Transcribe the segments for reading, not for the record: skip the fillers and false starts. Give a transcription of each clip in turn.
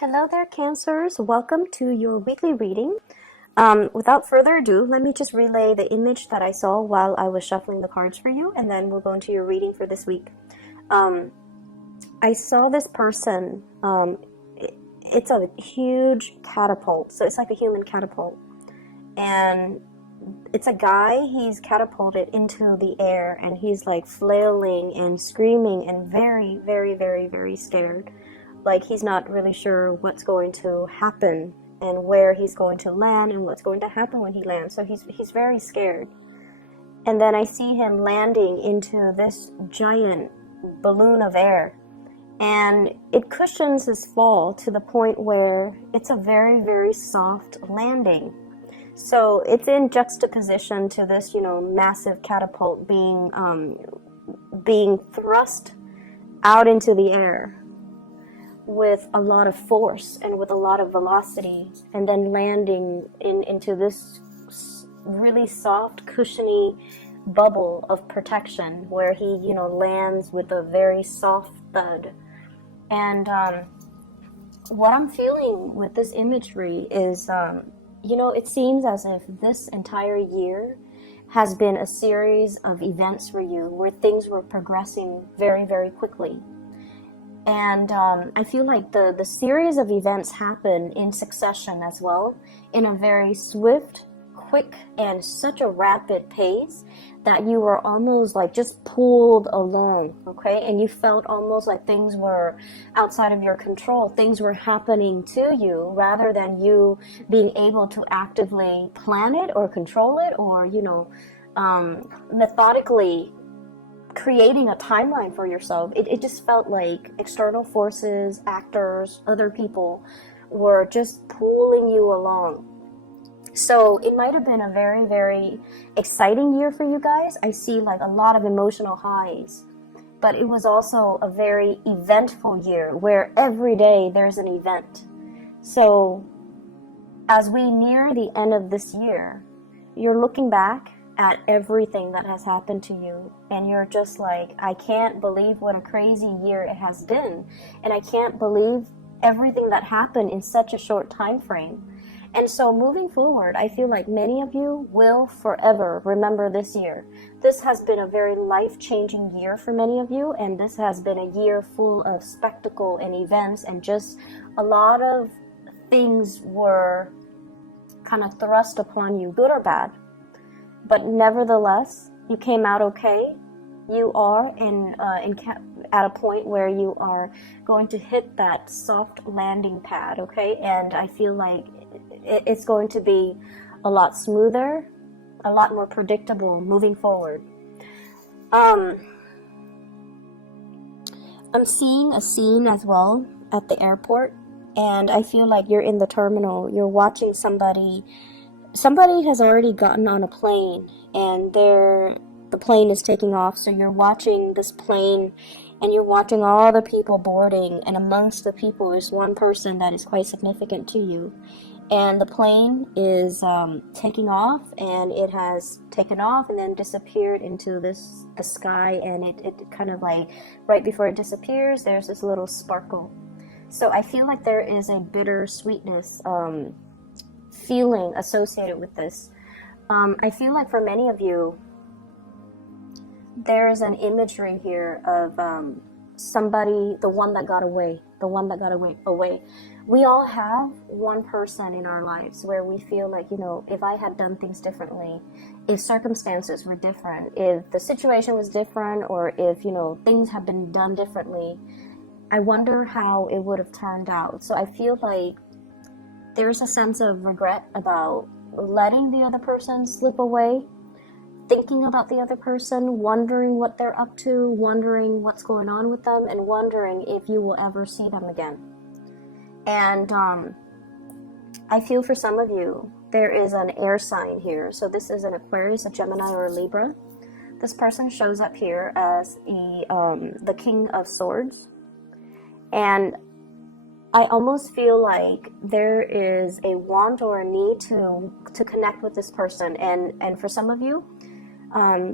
Hello there, Cancers. Welcome to your weekly reading. Without further ado, let me just relay the image that I saw while I was shuffling the cards for you, and then we'll go into your reading for this week. I saw this person. It's a huge catapult, so it's like a human catapult. And it's a guy, he's catapulted into the air, and he's like flailing and screaming and very, very, very, very scared. Like he's not really sure what's going to happen and where he's going to land and what's going to happen when he lands. So he's very scared. And then I see him landing into this giant balloon of air. And it cushions his fall to the point where it's a very, very soft landing. So it's in juxtaposition to this, massive catapult being thrust out into the air with a lot of force and with a lot of velocity, and then landing into this really soft, cushiony bubble of protection where he, lands with a very soft thud. And what I'm feeling with this imagery is, it seems as if this entire year has been a series of events for you where things were progressing very, very quickly. And I feel like the series of events happen in succession as well, in a very swift, quick, and such a rapid pace that you were almost like just pulled along, okay? And you felt almost like things were outside of your control. Things were happening to you rather than you being able to actively plan it or control it or, methodically creating a timeline for yourself. It just felt like external forces, actors, other people were just pulling you along. So it might have been a very, very exciting year for you guys. I see like a lot of emotional highs, but it was also a very eventful year where every day there's an event. So as we near the end of this year, you're looking back at everything that has happened to you, and you're just like, I can't believe what a crazy year it has been, and I can't believe everything that happened in such a short time frame. And so moving forward, I feel like many of you will forever remember this year. This has been a very life-changing year for many of you, and this has been a year full of spectacle and events, and just a lot of things were kind of thrust upon you, good or bad. But nevertheless, you came out okay. You are at a point where you are going to hit that soft landing pad, okay? And I feel like it's going to be a lot smoother, a lot more predictable moving forward. I'm seeing a scene as well at the airport, and I feel like you're in the terminal. You're watching somebody has already gotten on a plane, and the plane is taking off. So you're watching this plane, and you're watching all the people boarding, and amongst the people is one person that is quite significant to you. And the plane is taking off, and it has taken off and then disappeared into the sky, and it kind of like, right before it disappears, there's this little sparkle. So I feel like there is a bitter sweetness feeling associated with this. I feel like for many of you, there is an imagery here of somebody, the one that got away. We all have one person in our lives where we feel like, if I had done things differently, if circumstances were different, if the situation was different, or if, things had been done differently, I wonder how it would have turned out. So I feel like there's a sense of regret about letting the other person slip away, thinking about the other person, wondering what they're up to, wondering what's going on with them, and wondering if you will ever see them again. And I feel for some of you, there is an air sign here. So this is an Aquarius, a Gemini, or a Libra. This person shows up here as the King of Swords. And I almost feel like there is a want or a need to connect with this person. And for some of you,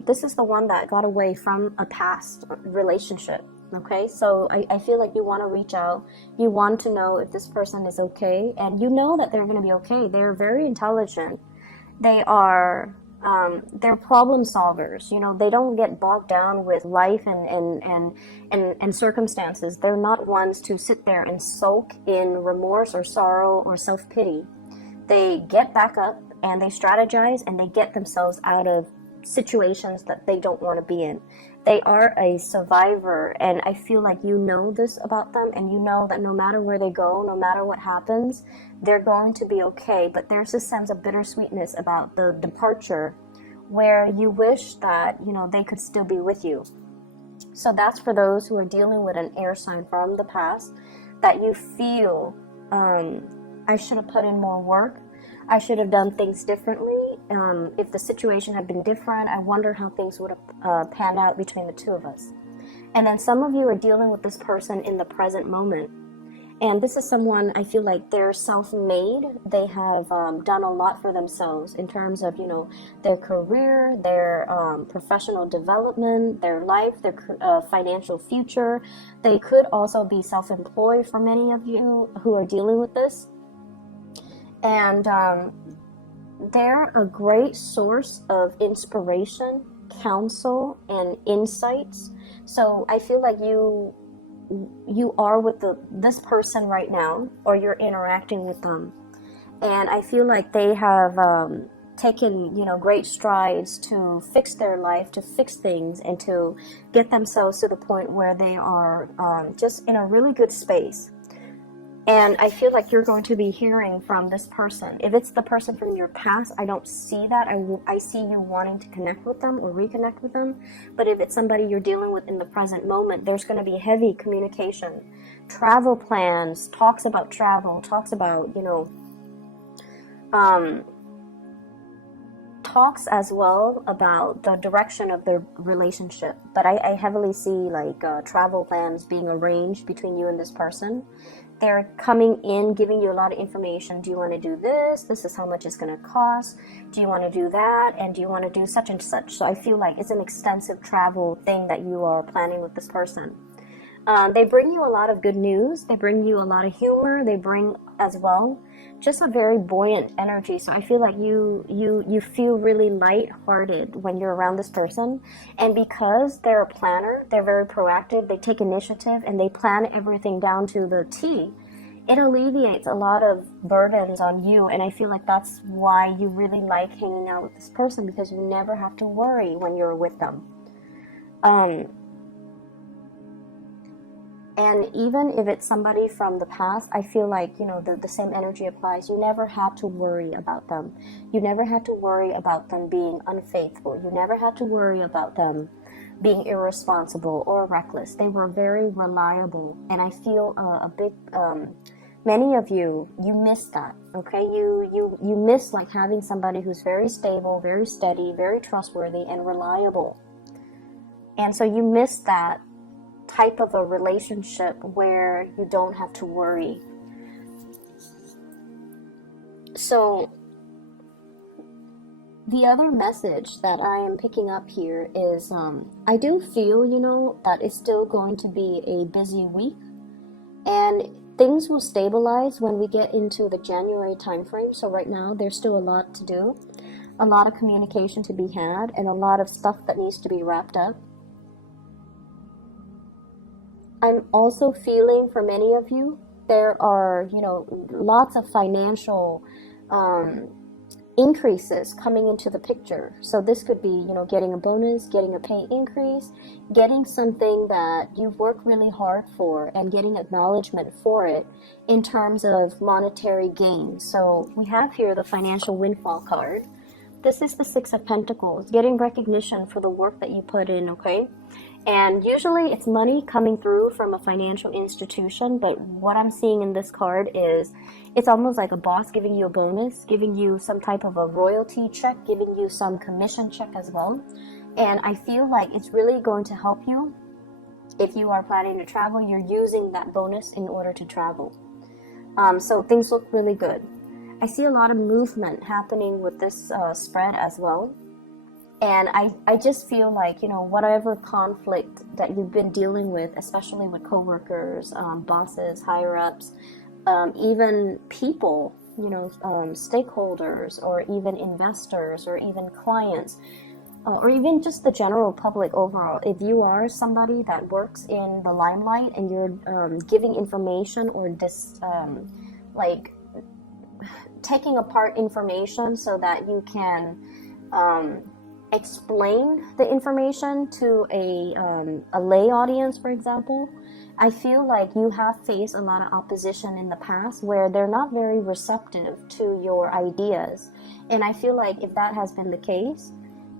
this is the one that got away from a past relationship. Okay, so I feel like you want to reach out. You want to know if this person is okay, and you know that they're going to be okay. They're very intelligent. They are, they're problem solvers. You know, they don't get bogged down with life and circumstances. They're not ones to sit there and sulk in remorse or sorrow or self-pity. They get back up and they strategize and they get themselves out of situations that they don't want to be in. They are a survivor, and I feel like you know this about them, and you know that no matter where they go, no matter what happens, they're going to be okay. But there's a sense of bittersweetness about the departure where you wish that, you know, they could still be with you. So that's for those who are dealing with an air sign from the past, that you feel, I should have put in more work. I should have done things differently. If the situation had been different, I wonder how things would have panned out between the two of us. And then some of you are dealing with this person in the present moment. And this is someone, I feel like they're self-made. They have done a lot for themselves in terms of, you know, their career, their professional development, their life, their financial future. They could also be self-employed for many of you who are dealing with this. And they're a great source of inspiration, counsel, and insights. So I feel like you are with this person right now, or you're interacting with them, and I feel like they have taken, you know, great strides to fix their life, to fix things, and to get themselves to the point where they are just in a really good space. And I feel like you're going to be hearing from this person. If it's the person from your past, I don't see that. I see you wanting to connect with them or reconnect with them. But if it's somebody you're dealing with in the present moment, there's going to be heavy communication. Travel plans, talks about travel, talks about, you know, talks as well about the direction of the relationship. But I heavily see like travel plans being arranged between you and this person. They're coming in, giving you a lot of information. Do you want to do this? This is how much it's going to cost. Do you want to do that? And do you want to do such and such? So I feel like it's an extensive travel thing that you are planning with this person. They bring you a lot of good news. They bring you a lot of humor. They bring as well just a very buoyant energy. So I feel like you feel really lighthearted when you're around this person. And because they're a planner, they're very proactive, they take initiative, and they plan everything down to the T, it alleviates a lot of burdens on you. And I feel like that's why you really like hanging out with this person, because you never have to worry when you're with them. And even if it's somebody from the past, I feel like, you know, the same energy applies. You never had to worry about them. You never had to worry about them being unfaithful. You never had to worry about them being irresponsible or reckless. They were very reliable. And I feel many of you miss that, okay? You miss like having somebody who's very stable, very steady, very trustworthy, and reliable. And so you miss that type of a relationship where you don't have to worry. So the other message that I am picking up here is I do feel, you know, that it's still going to be a busy week, and things will stabilize when we get into the January timeframe. So right now there's still a lot to do, a lot of communication to be had, and a lot of stuff that needs to be wrapped up. I'm also feeling for many of you, there are, you know, lots of financial increases coming into the picture. So this could be, you know, getting a bonus, getting a pay increase, getting something that you've worked really hard for, and getting acknowledgement for it in terms of monetary gain. So we have here the financial windfall card. This is the Six of Pentacles, getting recognition for the work that you put in, okay? And usually it's money coming through from a financial institution, but what I'm seeing in this card is it's almost like a boss giving you a bonus, giving you some type of a royalty check, giving you some commission check as well. And I feel like it's really going to help you. If you are planning to travel, you're using that bonus in order to travel. So things look really good. I see a lot of movement happening with this spread as well. And I just feel like, you know, whatever conflict that you've been dealing with, especially with coworkers, bosses, higher ups, even people, you know, stakeholders, or even investors, or even clients, or even just the general public overall. If you are somebody that works in the limelight and you're giving information, or like taking apart information so that you can explain the information to a lay audience, for example, I feel like you have faced a lot of opposition in the past where they're not very receptive to your ideas. And I feel like if that has been the case,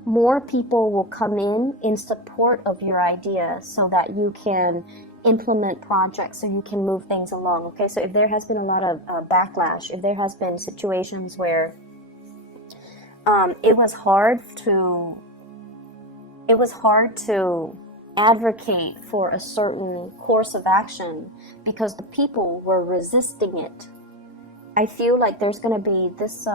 more people will come in support of your ideas so that you can implement projects, so you can move things along. Okay, so if there has been a lot of backlash, if there has been situations where it was hard to advocate for a certain course of action because the people were resisting it, I feel like there's going to be this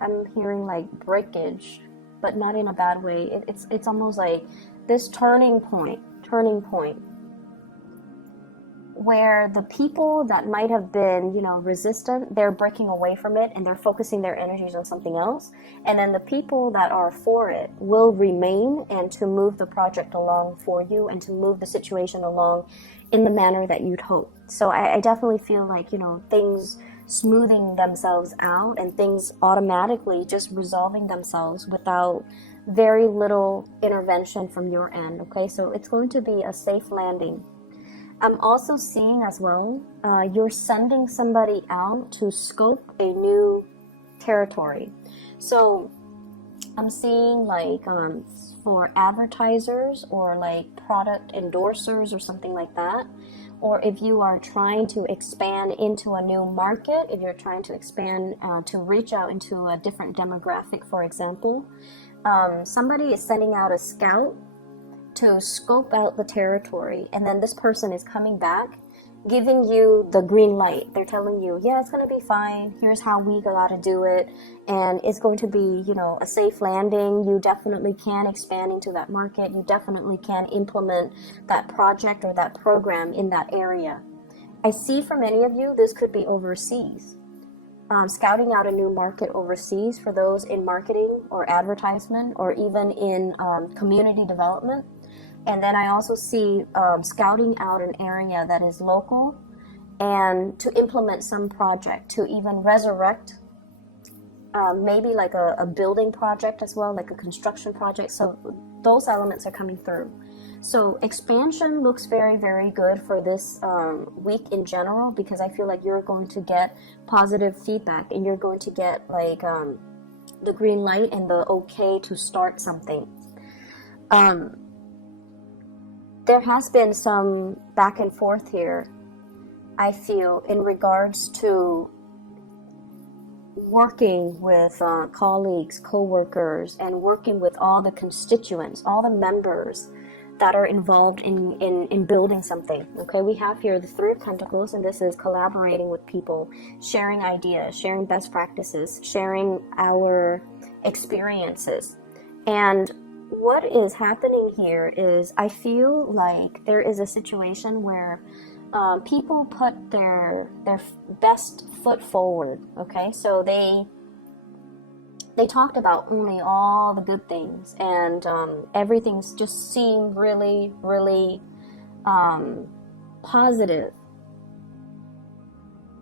I'm hearing like breakage, but not in a bad way. It's almost like this turning point where the people that might have been, you know, resistant, they're breaking away from it and they're focusing their energies on something else. And then the people that are for it will remain and to move the project along for you and to move the situation along in the manner that you'd hope. So I definitely feel like, you know, things smoothing themselves out and things automatically just resolving themselves without very little intervention from your end. Okay, so it's going to be a safe landing. I'm also seeing as well, you're sending somebody out to scope a new territory. So I'm seeing like for advertisers or like product endorsers or something like that. Or if you are trying to expand into a new market, if you're trying to expand to reach out into a different demographic, for example, somebody is sending out a scout to scope out the territory, and then this person is coming back giving you the green light. They're telling you, yeah, it's going to be fine, here's how we got to do it, and it's going to be, you know, a safe landing. You definitely can expand into that market, you definitely can implement that project or that program in that area. I see for many of you this could be overseas, scouting out a new market overseas for those in marketing or advertisement or even in community development. And then I also see scouting out an area that is local and to implement some project, to even resurrect maybe like a building project as well, like a construction project. So those elements are coming through. So expansion looks very, very good for this week in general, because I feel like you're going to get positive feedback and you're going to get like the green light and the okay to start something. There has been some back and forth here, I feel, in regards to working with colleagues, co-workers, and working with all the constituents, all the members that are involved in building something. Okay, we have here the Three of Pentacles, and this is collaborating with people, sharing ideas, sharing best practices, sharing our experiences. And what is happening here is I feel like there is a situation where people put their best foot forward. Okay, so they talked about only all the good things, and everything's just seemed really, really positive.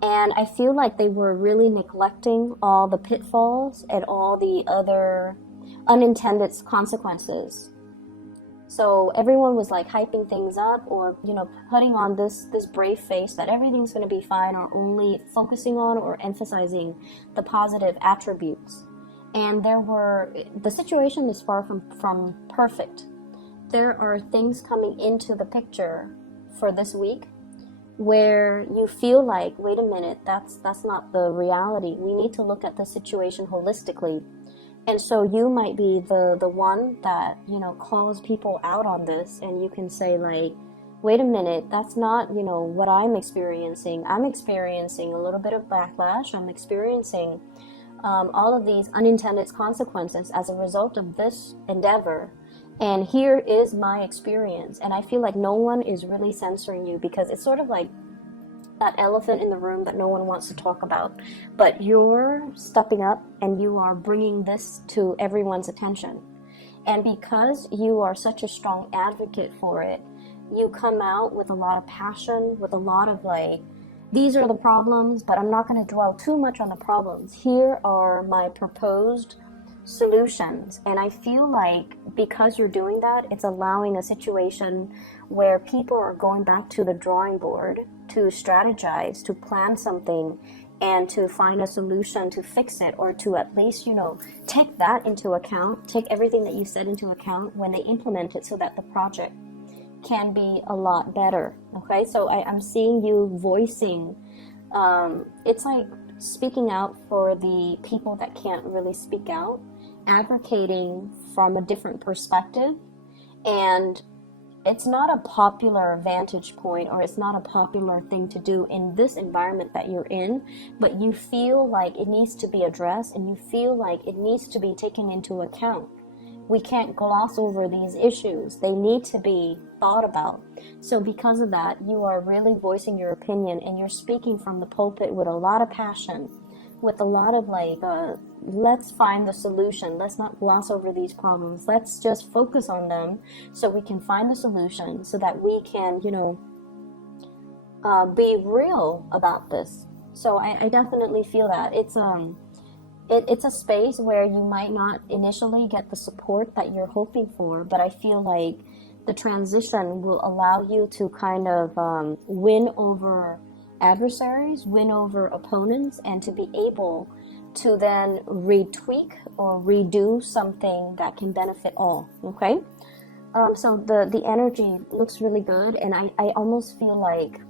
And I feel like they were really neglecting all the pitfalls and all the other unintended consequences. So everyone was like hyping things up, or, you know, putting on this brave face that everything's going to be fine, or only focusing on or emphasizing the positive attributes. And the situation is far from perfect. There are things coming into the picture for this week where you feel like, wait a minute, that's not the reality. We need to look at the situation holistically. And so you might be the one that, you know, calls people out on this, and you can say like, wait a minute, that's not, you know, what I'm experiencing. I'm experiencing a little bit of backlash. I'm experiencing all of these unintended consequences as a result of this endeavor. And here is my experience. And I feel like no one is really censoring you, because it's sort of like that elephant in the room that no one wants to talk about. But you're stepping up and you are bringing this to everyone's attention. And because you are such a strong advocate for it, you come out with a lot of passion, with a lot of like, these are the problems, but I'm not going to dwell too much on the problems. Here are my proposed solutions. And I feel like because you're doing that, it's allowing a situation where people are going back to the drawing board to strategize, to plan something, and to find a solution to fix it, or to at least, take that into account, take everything that you said into account when they implement it, so that the project can be a lot better. Okay, so I'm seeing you voicing, it's like speaking out for the people that can't really speak out, advocating from a different perspective. And it's not a popular vantage point, or it's not a popular thing to do in this environment that you're in, but you feel like it needs to be addressed, and you feel like it needs to be taken into account. We can't gloss over these issues. They need to be thought about. So because of that, you are really voicing your opinion, and you're speaking from the pulpit with a lot of passion, with a lot of like, let's find the solution. Let's not gloss over these problems. Let's just focus on them so we can find the solution, so that we can, be real about this. So I definitely feel that it's a space where you might not initially get the support that you're hoping for, but I feel like the transition will allow you to kind of win over adversaries, win over opponents, and to be able to then retweak or redo something that can benefit all. Okay, so the energy looks really good, and I almost feel like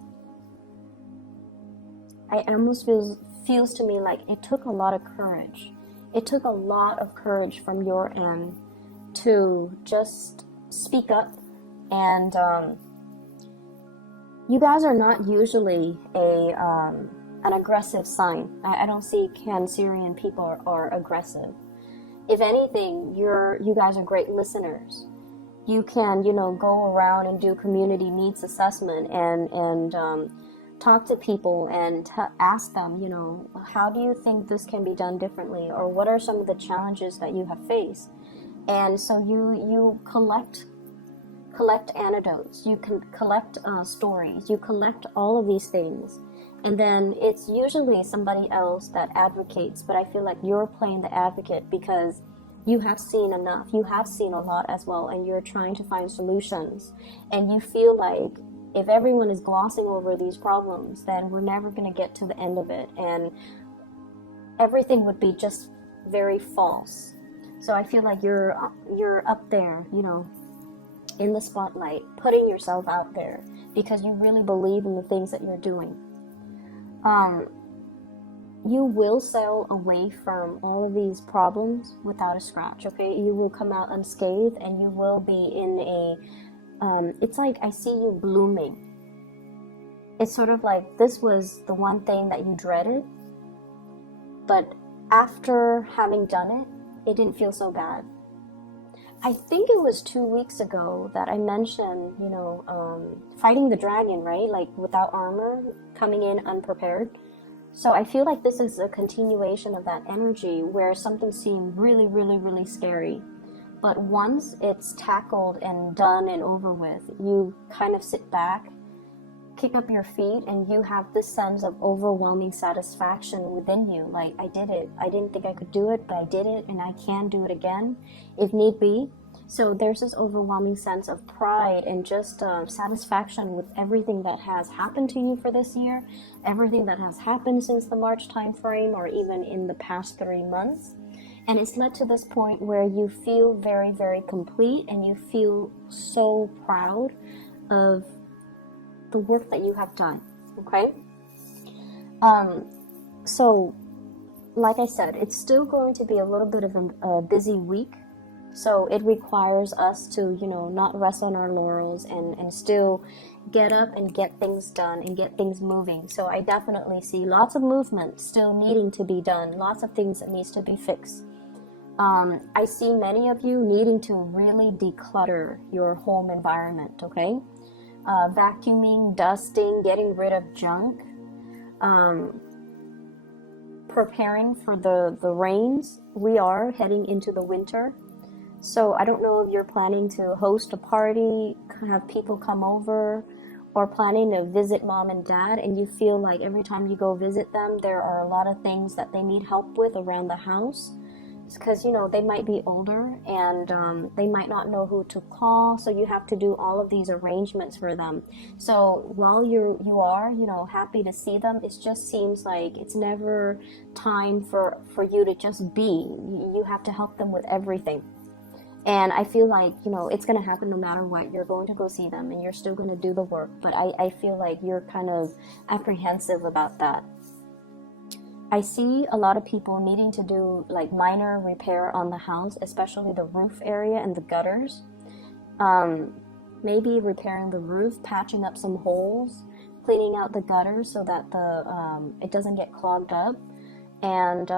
feels to me like it took a lot of courage. It took a lot of courage from your end to just speak up. And you guys are not usually an aggressive sign. I don't see Cancerian people are aggressive. If anything, you guys are great listeners. You can, go around and do community needs assessment and talk to people and ask them, how do you think this can be done differently? Or what are some of the challenges that you have faced? And so you collect anecdotes, you can collect stories, you collect all of these things, and then it's usually somebody else that advocates. But I feel like you're playing the advocate because you have seen enough, you have seen a lot as well, and you're trying to find solutions. And you feel like if everyone is glossing over these problems, then we're never going to get to the end of it, and everything would be just very false. So I feel like you're up there, in the spotlight, putting yourself out there because you really believe in the things that you're doing. You will sail away from all of these problems without a scratch, okay? You will come out unscathed, and you will be in it's like I see you blooming. It's sort of like this was the one thing that you dreaded, but after having done it, it didn't feel so bad. I think it was 2 weeks ago that I mentioned, fighting the dragon, right? Like without armor, coming in unprepared. So I feel like this is a continuation of that energy where something seemed really, really, really scary. But once it's tackled and done and over with, you kind of sit back, kick up your feet, and you have this sense of overwhelming satisfaction within you. Like, I did it. I didn't think I could do it, but I did it, and I can do it again if need be. So there's this overwhelming sense of pride and just satisfaction with everything that has happened to you for this year, everything that has happened since the March time frame, or even in the past 3 months. And it's led to this point where you feel very, very complete, and you feel so proud of the work that you have done, okay? So, like I said, it's still going to be a little bit of a busy week, So it requires us to, you know, not rest on our laurels and still get up and get things done and get things moving. So I definitely see lots of movement still needing to be done, lots of things that needs to be fixed. I see many of you needing to really declutter your home environment, okay? Vacuuming, dusting, getting rid of junk, preparing for the rains. We are heading into the winter. So I don't know if you're planning to host a party, have people come over, or planning to visit mom and dad, and you feel like every time you go visit them, there are a lot of things that they need help with around the house. Because, you know, they might be older and they might not know who to call, so you have to do all of these arrangements for them. So while you are, you know, happy to see them, it just seems like it's never time for you to just be. You have to help them with everything. And I feel like, you know, it's going to happen no matter what. You're going to go see them and you're still going to do the work. But I feel like you're kind of apprehensive about that. I see a lot of people needing to do like minor repair on the house, especially the roof area and the gutters. Maybe repairing the roof, patching up some holes, cleaning out the gutters so that it doesn't get clogged up. And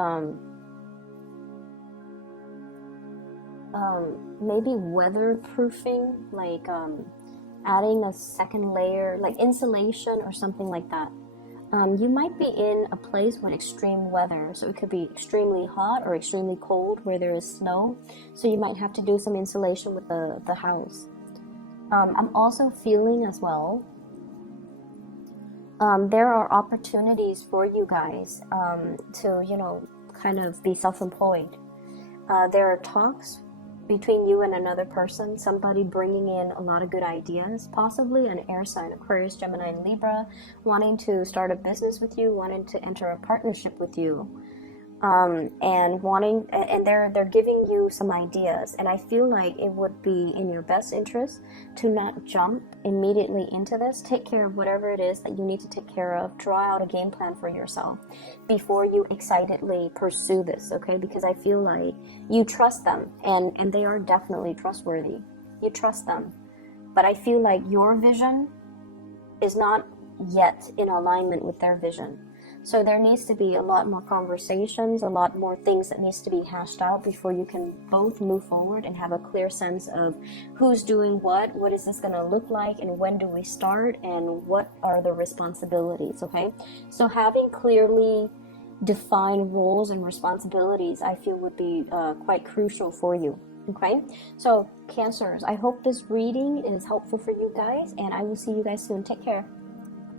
maybe weatherproofing, like adding a second layer, like insulation or something like that. You might be in a place with extreme weather, so it could be extremely hot or extremely cold where there is snow, so you might have to do some insulation with the house. I'm also feeling as well, there are opportunities for you guys to, you know, kind of be self-employed. There are talks between you and another person, somebody bringing in a lot of good ideas, possibly an air sign, Aquarius, Gemini, and Libra, wanting to start a business with you, wanting to enter a partnership with you, and they're giving you some ideas. And I feel like it would be in your best interest to not jump immediately into this. Take care of whatever it is that you need to take care of. Draw out a game plan for yourself before you excitedly pursue this, okay? Because I feel like you trust them, and they are definitely trustworthy. You trust them. But I feel like your vision is not yet in alignment with their vision. So there needs to be a lot more conversations, a lot more things that needs to be hashed out before you can both move forward and have a clear sense of who's doing what is this going to look like, and when do we start, and what are the responsibilities, okay? So having clearly defined roles and responsibilities, I feel would be quite crucial for you. Okay, so Cancers, I hope this reading is helpful for you guys, and I will see you guys soon. Take care.